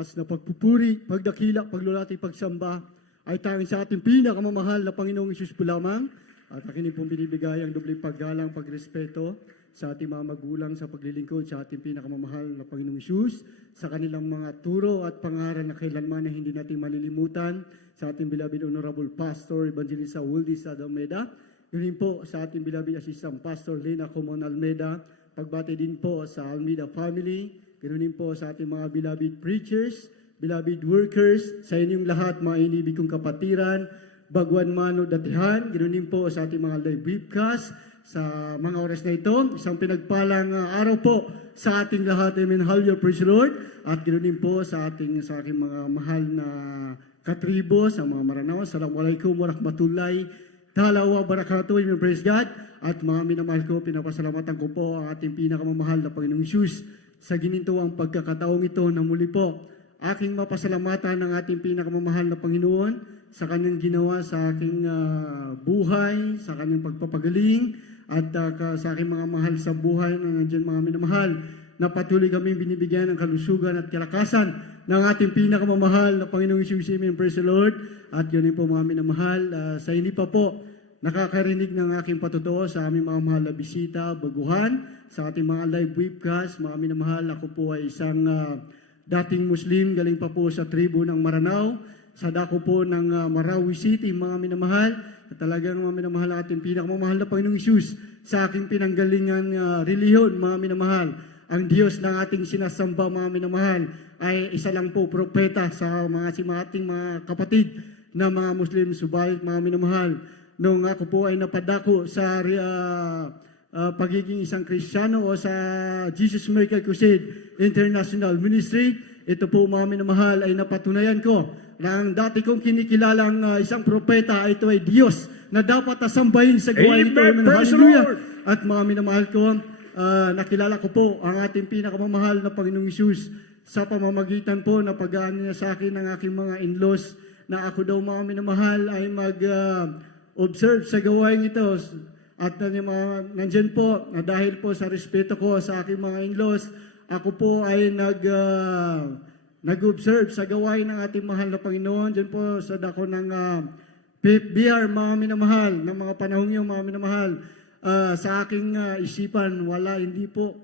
mataas na pagpupuri, pagdakila, paglulati, pagsamba ay tanging sa ating pinakamamahal na Panginoong Isus po lamang. At akin din pong binibigay ang dobleng paggalang, pagrespeto sa ating mga magulang sa paglilingkod sa ating pinakamamahal na Panginoong Isus, sa kanilang mga turo at pangaral na kailanman na hindi natin malilimutan, sa ating beloved Honorable Pastor Evangelista Wildis Almeida, yun po sa ating beloved Assistant Pastor Lena Comon Almeida, pagbati din po sa Almeida family, ganoon din po sa ating mga beloved preachers, beloved workers, sa inyong lahat mga inibig kong kapatiran, Bagwan Mano Datihan, ganoon din po sa ating mga live webcast, sa mga oras na ito, isang pinagpalang araw po sa ating lahat. Amen. Hallelujah, praise the Lord. At ganoon din po sa ating mga mahal na katribo, sa mga Maranao. Assalamualaikum warahmatullahi ta'ala wa barakatuh. Amen, praise God. At mga minamahal ko, pinapasalamatan ko po ang ating pinakamamahal na Panginoong Isus sa ginintuang pagkakataong ito na muli po aking mapasalamatan ng ating pinakamamahal na Panginoon sa kanyang ginawa sa aking buhay, sa kanyang pagpapagaling, at sa aking mga mahal sa buhay na nandiyan mga minamahal, na patuloy kami binibigyan ng kalusugan at kalakasan ng ating pinakamamahal na Panginoong Isus. Amen, praise the Lord. At yun po mga minamahal, sa hindi pa po nakakarinig ng aking patutuo sa aming mga mahal na bisita, baguhan, sa ating mga live webcast, mga minamahal, ako po ay isang dating Muslim, galing pa po sa tribo ng Maranao, sa dako po ng Marawi City, mga minamahal, at talagang mga minamahal ating pinakamamahal na Panginoong Isus sa aking pinanggalingan relihiyon, mga minamahal. Ang Diyos ng ating sinasamba, mga minamahal, ay isa lang po, propeta sa ating mga kapatid na mga Muslim. Subalit, mga minamahal, nung ako po ay napadako sa pagiging isang Kristiyano o sa Jesus Miracle Crusade International Ministry, ito po mga minamahal ay napatunayan ko na ang dati kong kinikilalang isang propeta, ito ay Diyos na dapat asambahin sa gawain ito. Amen. Hallelujah. At mga minamahal ko, nakilala ko po ang ating pinakamamahal na Panginoong Isus sa pamamagitan po na pag-aan niya sa akin ng aking mga in-laws na ako daw mga minamahal ay mag-observe sa gawain ito. At nandiyan po, na dahil po sa respeto ko sa aking mga in-laws, ako po ay nag-observe sa gawain ng ating mahal na Panginoon. Diyan po sa dako ng PFBR, mga minamahal, ng mga panahon yung mga minamahal, sa aking isipan, hindi po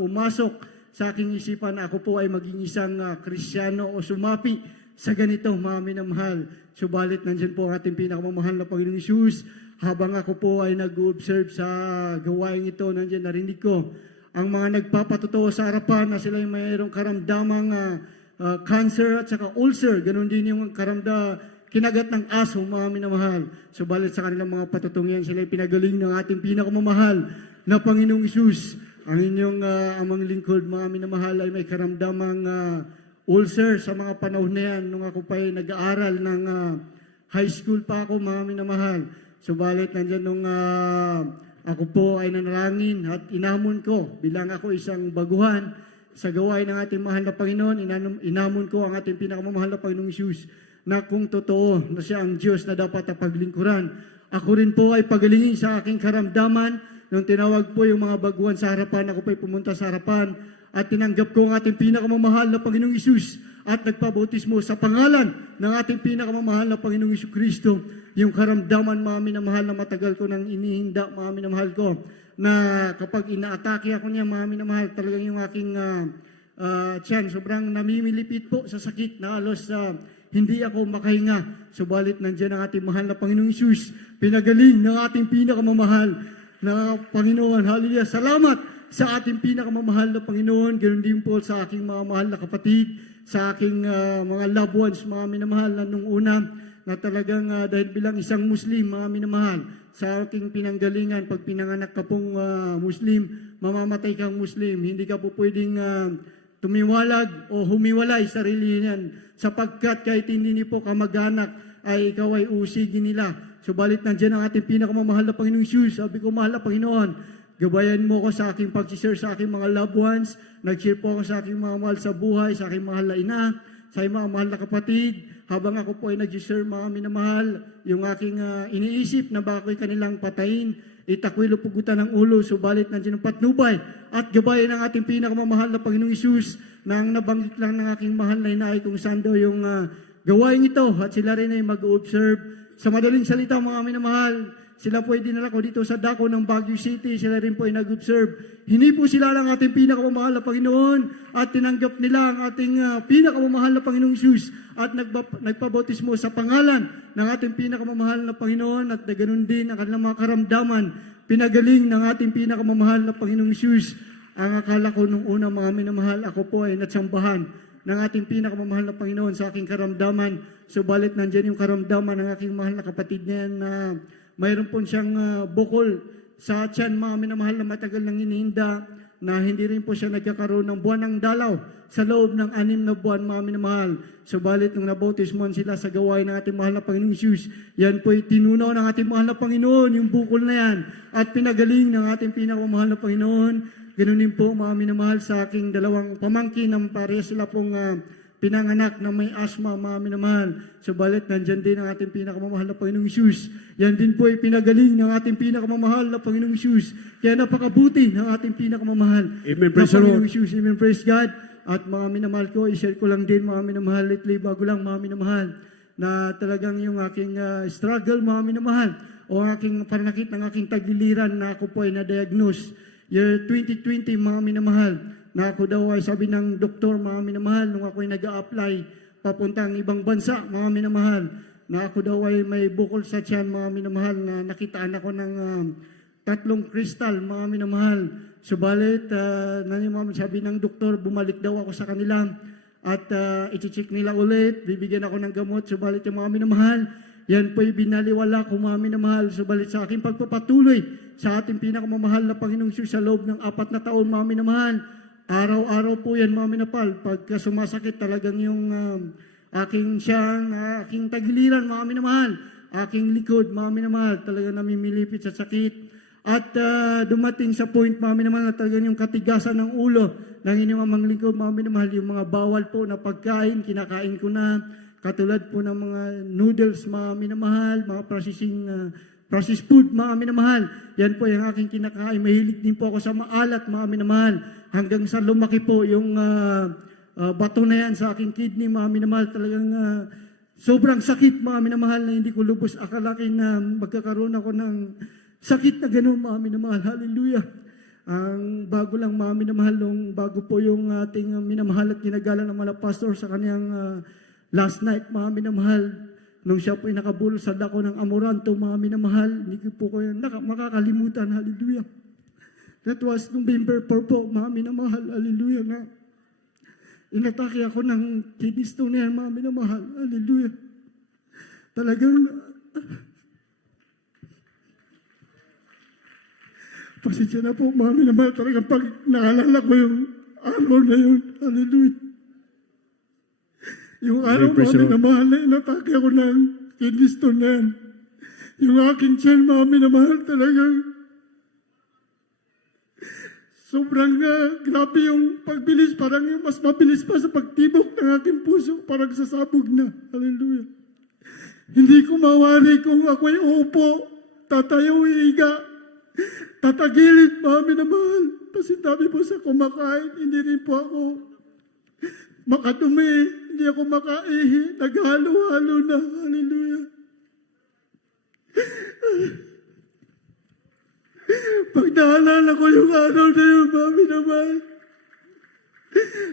pumasok sa aking isipan na ako po ay maging isang Kristiyano o sumapi sa ganito, mga minamahal. Subalit, nandiyan po ang ating pinakamamahal na Panginoong Isus. Habang ako po ay nag-observe sa gawain ito, nandiyan narinig ko ang mga nagpapatotoo sa harapan na sila yung mayroong karamdamang cancer at saka ulcer. Ganon din yung kinagat ng aso, mga minamahal. Subalit sa kanilang mga patutungian, sila yung pinagaling ng ating pinakamamahal na Panginoong Isus. Ang inyong amang lingkod, mga minamahal, ay may karamdamang ulcer sa mga panahon na yan. Nung ako pa ay nag-aaral ng high school pa ako, mga minamahal. Subalit nandyan nung ako po ay nanalangin at inamon ko bilang ako isang baguhan sa gawain ng ating mahal na Panginoon, inamon ko ang ating pinakamamahal na Panginoong Isus na kung totoo na siya ang Diyos na dapat paglingkuran. Ako rin po ay pagalingin sa aking karamdaman nung tinawag po yung mga baguhan sa harapan. Ako po ay pumunta sa harapan at tinanggap ko ang ating pinakamamahal na Panginoong Isus at nagpabautismo sa pangalan ng ating pinakamamahal na Panginoong Isus Kristo. Yung karamdaman, mga minamahal, na matagal ko nang inihinda, mga minamahal ko, na kapag inaatake ako niya, mga minamahal, talagang yung aking tiyan, sobrang namimilipit po sa sakit na halos hindi ako makahinga. Subalit nandiyan ang ating mahal na Panginoong Isus, pinagaling ng ating pinakamamahal na Panginoon. Hallelujah. Salamat sa ating pinakamamahal na Panginoon. Ganoon din po sa aking mga mahal na kapatid, sa aking mga loved ones, mga minamahal, na nung una, na talagang dahil bilang isang Muslim, mga minamahal, sa aking pinanggalingan, pag pinanganak ka pong Muslim, mamamatay kang Muslim, hindi ka po pwedeng tumiwalag o humiwalay sa relihiyon, sapagkat kahit hindi niyo po kamag-anak, ay ikaw ay usigin nila. Subalit nandiyan ang ating pinakamamahal na Panginoong Isus. Sabi ko, mahal na Panginoon, gabayan mo ko sa aking pag-share sa aking mga loved ones, nag-share po ako sa aking mga mahal sa buhay, sa aking mahal na ina, sa aking mga mahal na kapatid, habang ako po ay nag-share, mga minamahal, yung aking iniisip na baka ko'y kanilang patayin, itakwil pugutan ng ulo, subalit nandiyan ang patnubay at gabayan ng ating pinakamamahal na Panginoong Isus nang nabanggit lang ng aking mahal na inay kung saan daw yung gawain ito at sila rin ay mag-observe. Sa madaling salita, mga minamahal, sila po ay dinala ko dito sa dako ng Baguio City. Sila rin po ay nag-observe. Hindi po sila lang ating pinakamamahal na Panginoon at tinanggap nila ang ating pinakamamahal na Panginoong Isus at nagpabautismo sa pangalan ng ating pinakamamahal na Panginoon at na ganun din ang kanilang mga karamdaman. Pinagaling ng ating pinakamamahal na Panginoong Isus. Ang akala ko nung una, mga minamahal, ako po ay natsambahan ng ating pinakamamahal na Panginoon sa aking karamdaman. Subalit nandyan yung karamdaman ng aking mahal na kapatid na yan na mayroon po siyang bukol sa tiyan, mga minamahal, na matagal nang inihinda, na hindi rin po siya nagkakaroon ng buwan ng dalaw sa loob ng 6 na buwan, mga minamahal. Subalit nung nabautismohan sila sa gawain ng ating mahal na Panginoong Isus, yan po ay tinunaw ng ating mahal na Panginoon, yung bukol na yan, at pinagaling ng ating pinakamamahal na Panginoon. Ganun din po, mga minamahal, sa aking dalawang pamangkin, ng parehas sila pong pinanganak na may asma, mga minamahal. Subalit, nandyan din ang ating pinakamamahal na Panginoong Isus. Yan din po ay pinagaling ng ating pinakamamahal na Panginoong Isus. Kaya napakabuti ng ating pinakamamahal Amen. na Praise the Panginoong Lord. Isus. Amen. Praise God. At mga minamahal ko, i-share ko lang din, mga minamahal, lately, bago lang, mga minamahal, na talagang yung aking struggle, mga minamahal, o ang aking pananakit ng aking tagiliran na ako po ay na-diagnose. Year 2020, mga minamahal, na ako daw ay sabi ng doktor, mga minamahal, nung ako ay nag-a-apply papuntang ibang bansa, mga minamahal, na ako daw ay may bukol sa tiyan, mga minamahal, na nakitaan ako ng 3 kristal, mga minamahal. Subalit, sabi ng doktor, bumalik daw ako sa kanila at iti-check nila ulit, bibigyan ako ng gamot. Subalit yung mga minamahal, yan po'y binaliwala ko, mga minamahal. Subalit sa aking pagpapatuloy sa ating pinakamamahal na Panginoong Isus sa loob ng 4 na taon, mga minamahal, araw-araw po yan, mga minapal. Pagka sumasakit talagang yung aking tagiliran, mga minamahal, aking likod, mga minamahal, talagang namimilipit sa sakit. At dumating sa point, mga minamahal, na talagang yung katigasan ng ulo ng inyong mga lingkod, mga minamahal, yung mga bawal po na pagkain, kinakain ko na, katulad po ng mga noodles, mga minamahal, mga processed food, mga minamahal. Yan po yung aking kinakain. Mahilig din po ako sa maalat, mga minamahal. Hanggang sa lumaki po yung bato na yan sa aking kidney, mga minamahal. Talagang sobrang sakit, mga minamahal, na hindi ko lubos akalakin na magkakaroon ako ng sakit na gano'n, mga minamahal. Hallelujah. Ang bago lang, mga minamahal, bago po yung ating minamahal at ginagalang ng mga pastor sa kanyang last night, mga minamahal, nung siya po ay nakabulol sa dako ng Amoranto, mga minamahal, hindi ko po kayo makakalimutan. Hallelujah. That was November 4 po, mga minamahal. Hallelujah na. Inatake ako ng kidney stone na yan, mga minamahal. Hallelujah. Talagang pasensya na po, mga minamahal. Talagang pag naalala ko yung araw na yun. Hallelujah. Yung araw, mga minamahal, na inatake ako ng kidney stone na yan. Yung aking tiyan, mga minamahal, talagang sobrang grabe yung pagbilis. Parang yung mas mabilis pa sa pagtibok ng aking puso. Parang sasabog na. Hallelujah. Hindi ko mawari kung ako'y upo, tatayo, iiga, tatagilid, mga minamahal. Pasintabi po sa kumakain, hindi rin po ako makadumi, hindi ako makaihi, naghalo-halo na. Hallelujah. Pag naalala ko yung araw na yun, mami naman,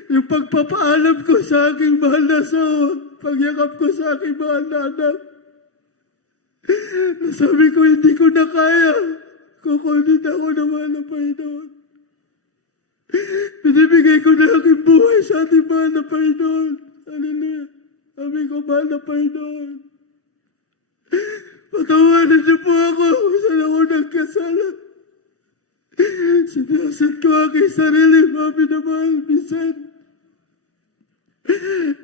yung pagpapaalam ko sa aking mahal na asawa, pagyakap ko sa aking mahal na anak, nasabi ko, hindi ko na kaya, kukunin ako ng mahal na Panginoon. Binibigay ko na aking buhay sa ating mahal na Panginoon. Hallelujah. Sabi ko, mahal na Panginoon, patawarin niyo po ako kung saan ako nagkasala. Sinasad ko aking sarili, mami na mahal, minsan.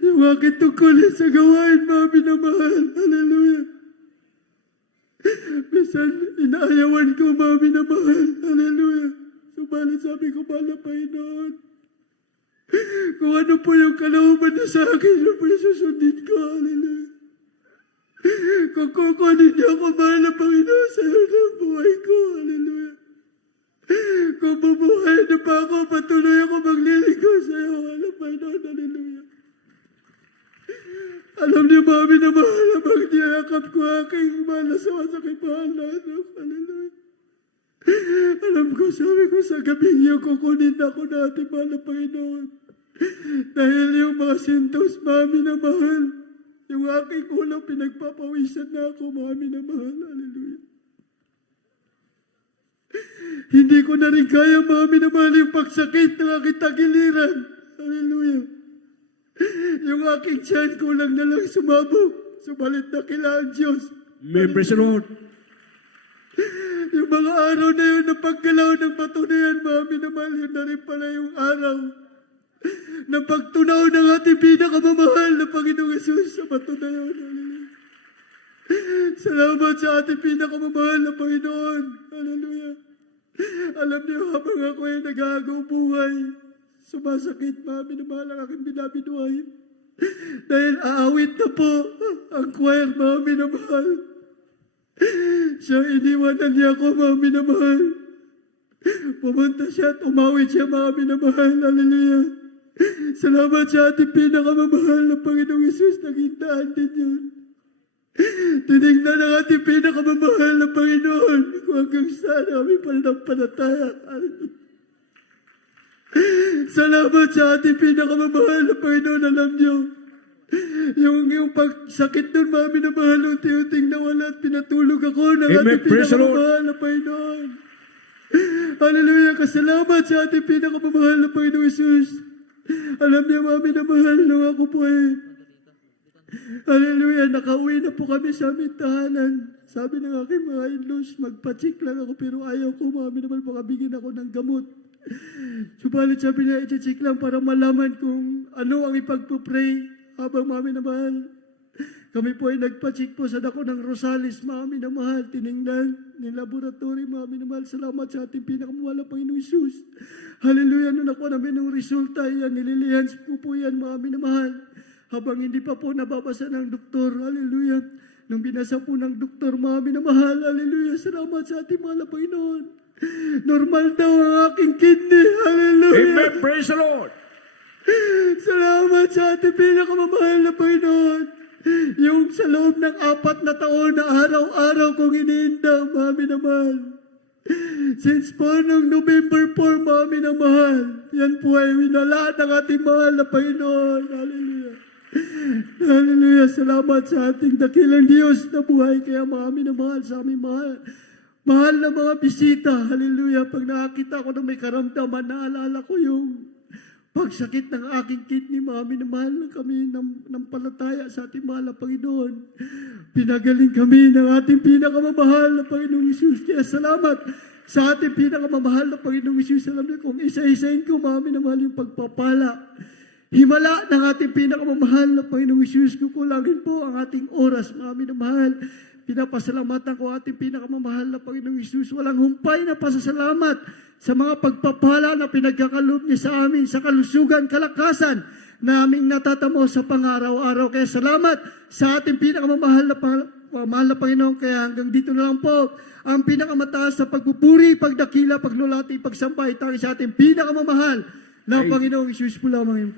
Yung aking tungkulin sa gawain, mami na mahal. Hallelujah. Minsan, inaayawan ko, mami na mahal. Hallelujah. Subalit sabi ko, mahal na Panginoon, kung ano po yung kalooban niyo sa akin, ano po yung susundin ko. Hallelujah. Kung kukunin niyo ako, mahal na Panginoon, sa iyo ng buhay ko. Hallelujah. Kung bubuhay na pa ako, patuloy ako maglilingkod sa iyo. Alam, Panginoon, hallelujah. Alam niyo, mami na mahal, habang niyakap ko aking mahal na sumasakit mahal na anak. Hallelujah. Alam ko, sabi ko sa gabing iyo, kukunin ako na ating mahal na Panginoon. Dahil yung mga symptoms, mami na mahal, yung aking ulang pinagpapawisan na ako, mami na mahal. Hallelujah. Hindi ko na rin kaya, mami na mahal, yung pagsakit ng aking tagiliran. Hallelujah. Yung aking tiyan, kulang na lang sumabog. Subalit na kailangan Diyos. May praise the Lord. Yung mga araw na yun, na paggalaw ng bato na yan, mami na mahal, yun na rin pala yung araw na pagtunaw ng ating pinakamamahal na Panginoong Yesus sa bato na yun. Hallelujah. Salamat sa ating pinakamamahal na Panginoon. Hallelujah. Alam niyo, habang ako ay nagagaw buhay, sumasakit, mami na mahal, ang aking binabinuhay. Dahil aawit na po ang choir, mami na mahal. Siya, iniwanan niya ako, mami na mahal. Pumunta siya at umawit siya, mami na mahal. Hallelujah. Salamat sa ating pinakamamahal na Panginoong Yesus. Nagindaan din yun. Tinignan ang ating pinakamamahal na Panginoon kung hanggang saan namin pananampalataya. Salamat sa ating pinakamamahal na Panginoon. Alam niyo, yung pagsakit nun, mami na mahal, unti-unting nawala at pinatulog ako ng Amen. ating Praise the Lord. pinakamamahal na Panginoon. Hallelujah. Kasalamat sa ating pinakamamahal na Panginoon Jesus. Alam niyo, mami na mahal, nung ako po hallelujah, nakauwi na po kami sa aming tahanan. Sabi ng aking mga in-laws, magpa-check lang ako, pero ayaw ko, mami naman, makabigyan ako ng gamot. Subalit sabi niya, i-check lang para malaman kung ano ang ipagpupray habang mami na mahal. Kami po ay nagpa-check po sa dako ng Rosales, mami na mahal. Tinignan ni laboratory, mami na mahal. Salamat sa ating pinakamahal na Panginoong Isus. Hallelujah, nung nakuha namin ng resulta, yan, nililihans po yan, mami na mahal. Habang hindi pa po nababasa ng doktor, hallelujah. Nung binasa po ng doktor, mami na mahal, hallelujah. Salamat sa ating mahal na Panginoon. Normal daw ang aking kidney, hallelujah. Amen. Praise the Lord. Salamat sa ating pinakamamahal na Panginoon. Yung sa loob ng 4 na taon na araw-araw kong iniinda, mami na mahal. Since po nung November 4, mami na mahal, yan po ay winala ng ating mahal na Panginoon. Hallelujah. Hallelujah. Salamat sa ating dakilang Diyos na buhay. Kaya mami na mahal sa aming mahal. Mahal na mga bisita. Hallelujah. Pag nakakita ko na may karamdaman, naalala ko yung pagsakit ng aking kidney, mami na mahal na kami ng palataya sa ating mahal na Panginoon. Pinagaling kami ng ating pinakamamahal na Panginoong Isus. Kaya salamat sa ating pinakamamahal na Panginoong Isus. Alam niyo, kung isa-isahin ko, mami na mahal, yung pagpapala. Himala ng ating pinakamamahal na Panginoong Isus. Kukulangin po ang ating oras, mami na mahal. Pinapasalamatan ko ating pinakamamahal na Panginoong Isus. Walang humpay na pasasalamat sa mga pagpapala na pinagkakaloob niya sa amin, sa kalusugan, kalakasan na aming natatamo sa pangaraw-araw. Kaya salamat sa ating pinakamamahal na Panginoon. Kaya hanggang dito na lang po ang pinakamataas na pagpupuri, pagdakila, paglulati, pagsambay tayo sa ating pinakamamahal na Panginoong Isus po lamang.